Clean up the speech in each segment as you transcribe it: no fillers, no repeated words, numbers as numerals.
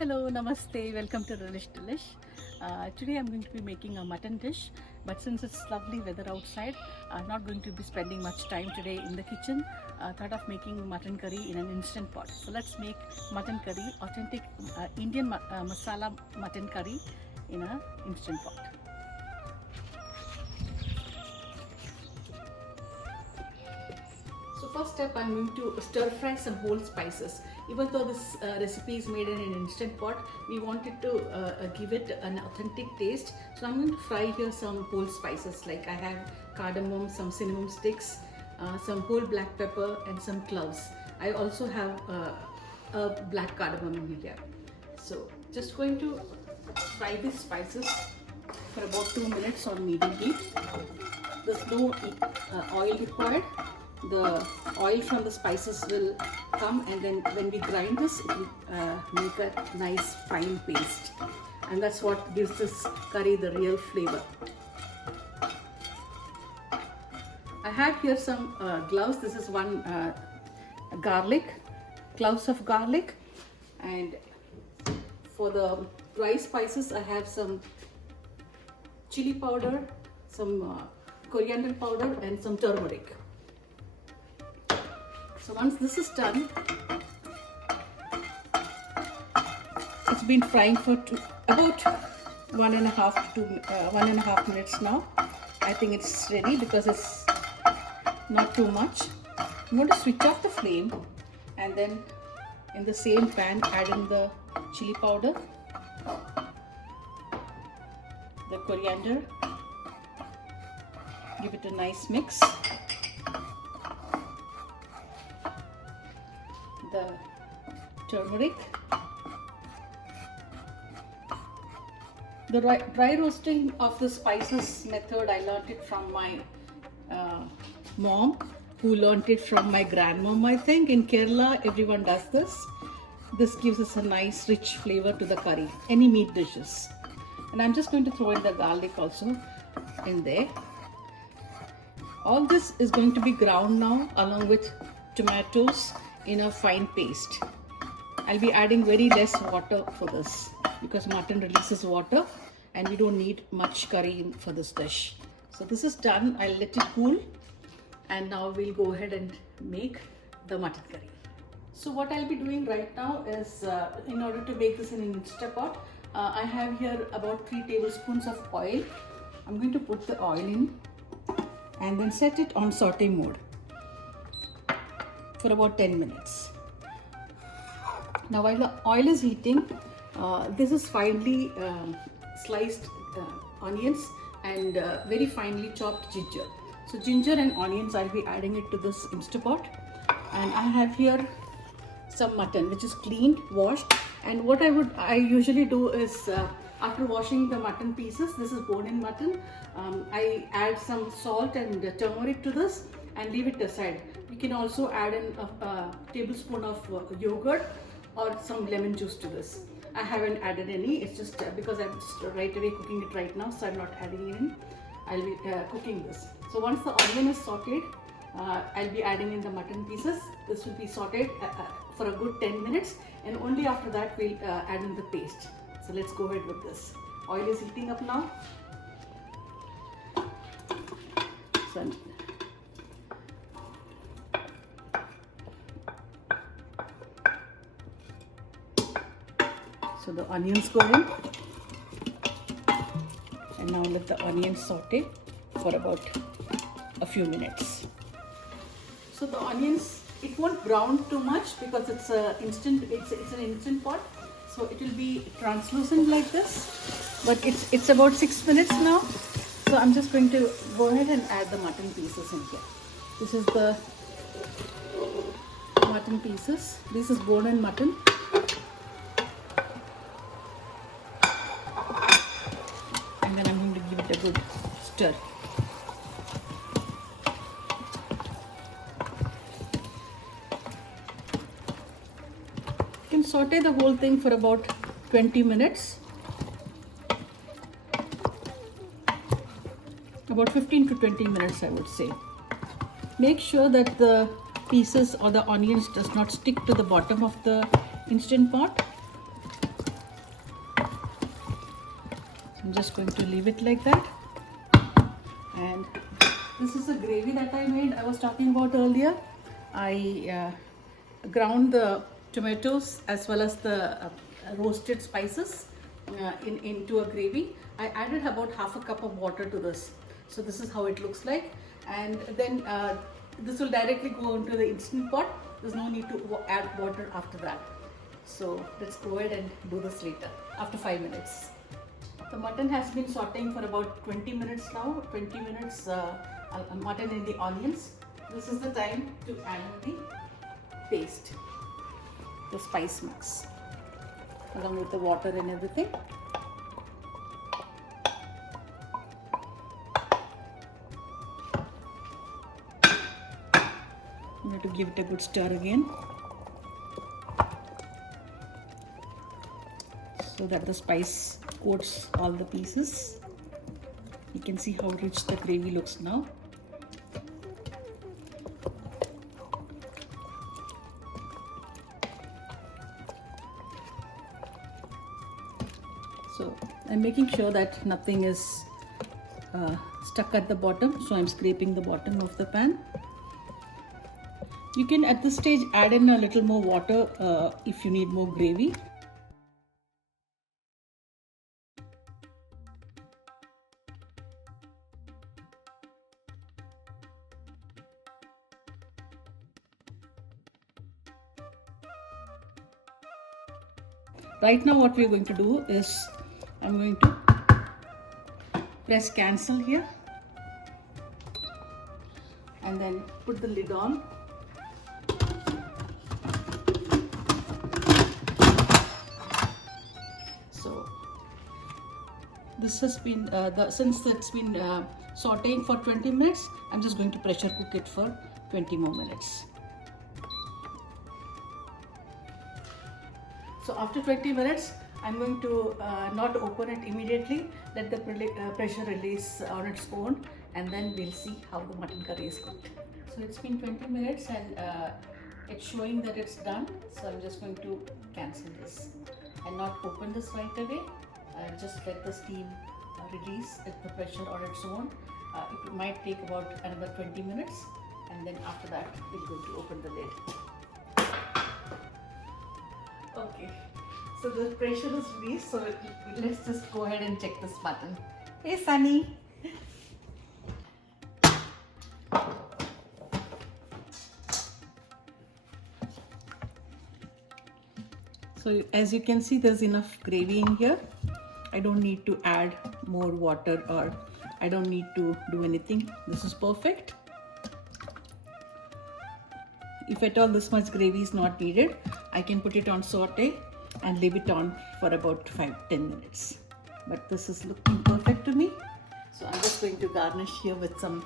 Hello, namaste, welcome to Relish Delish. Today I'm going to be making a mutton dish, but since it's lovely weather outside, I'm not going to be spending much time today in the kitchen. Thought of making mutton curry in an instant pot. So let's make mutton curry, authentic Indian masala mutton curry in an instant pot. So first step, I'm going to stir fry some whole spices. Even though this recipe is made in an instant pot, we wanted to give it an authentic taste. So I'm going to fry here some whole spices, like I have cardamom, some cinnamon sticks, some whole black pepper and some cloves. I also have a black cardamom in here. So just going to fry these spices for about 2 minutes on medium heat. There's no oil required. The oil from the spices will come, and then when we grind this, it will make a nice fine paste, and that's what gives this curry the real flavor. I have here some cloves. This is one cloves of garlic, and for the dry spices I have some chili powder, some coriander powder and some turmeric. So once this is done, it's been frying for about 1.5 minutes now. I think it's ready because it's not too much. I'm going to switch off the flame, and then in the same pan add in the chili powder, the coriander, give it a nice mix, the turmeric. The dry roasting of the spices method, I learned it from my mom, who learned it from my grandmom. I think in Kerala everyone does this. This gives us a nice rich flavor to the curry, any meat dishes. And I'm just going to throw in the garlic also in there. All this is going to be ground now along with tomatoes in a fine paste. I'll be adding very less water for this because mutton releases water and we don't need much curry for this dish. So this is done. I'll let it cool, and now we'll go ahead and make the mutton curry. So what I'll be doing right now is, in order to make this in an instant pot, I have here about 3 tablespoons of oil. I'm going to put the oil in and then set it on saute mode for about 10 minutes. Now while the oil is heating, this is finely sliced onions and very finely chopped ginger. So ginger and onions, I'll be adding it to this Instapot. And I have here some mutton which is cleaned, washed. And what I usually do is, after washing the mutton pieces, this is bone-in mutton, I add some salt and turmeric to this and leave it aside. You can also add in a tablespoon of yogurt or some lemon juice to this. I haven't added any, it's just because I'm just right away cooking it right now, so I'm not adding it in. I'll be cooking this. So once the onion is sauteed, I'll be adding in the mutton pieces. This will be sauteed for a good 10 minutes, and only after that we'll add in the paste. So let's go ahead with this. Oil is heating up now. So the onions go in, and now let the onions saute for about a few minutes. So the onions, it won't brown too much because it's an instant pot, so it will be translucent like this. But it's about 6 minutes now, so I'm just going to go ahead and add the mutton pieces in here. This is the mutton pieces. This is bone-in mutton. And then I'm going to give it a good stir. You can saute the whole thing for about 20 minutes. About 15 to 20 minutes, I would say. Make sure that the pieces or the onions does not stick to the bottom of the instant pot. I'm just going to leave it like that. And this is a gravy that I made, I was talking about earlier. I ground the tomatoes as well as the roasted spices into a gravy. I added about half a cup of water to this. So this is how it looks like. And then this will directly go into the instant pot. There's no need to add water after that. So let's go ahead and do this later, after 5 minutes. The mutton has been sauteing for about 20 minutes now. 20 minutes mutton in the onions. This is the time to add in the paste, the spice mix, along with the water and everything. I'm going to give it a good stir again, so that the spice coats all the pieces. You can see how rich the gravy looks now. So I'm making sure that nothing is stuck at the bottom, so I'm scraping the bottom of the pan. You can at this stage add in a little more water if you need more gravy. Right now what we're going to do is, I'm going to press cancel here and then put the lid on. So this has been, since it's been sauteing for 20 minutes, I'm just going to pressure cook it for 20 more minutes. So after 20 minutes, I'm going to not open it immediately, let the pressure release on its own, and then we'll see how the mutton curry is cooked. So it's been 20 minutes and it's showing that it's done. So I'm just going to cancel this and not open this right away. Just let the steam release the pressure on its own. It might take about another 20 minutes, and then after that we're going to open the lid. Okay, so the pressure is released, so let's just go ahead and check this button. Hey Sunny! So as you can see, there's enough gravy in here. I don't need to add more water, or I don't need to do anything. This is perfect. If at all this much gravy is not needed, I can put it on saute and leave it on for about 5-10 minutes. But this is looking perfect to me. So I'm just going to garnish here with some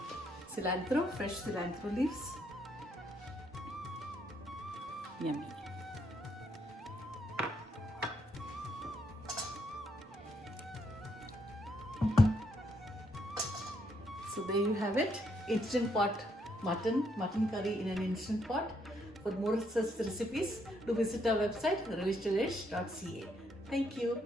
cilantro, fresh cilantro leaves. Yummy. So there you have it, instant pot mutton curry in an instant pot. For more such recipes, do visit our website ravishdish.ca. Thank you.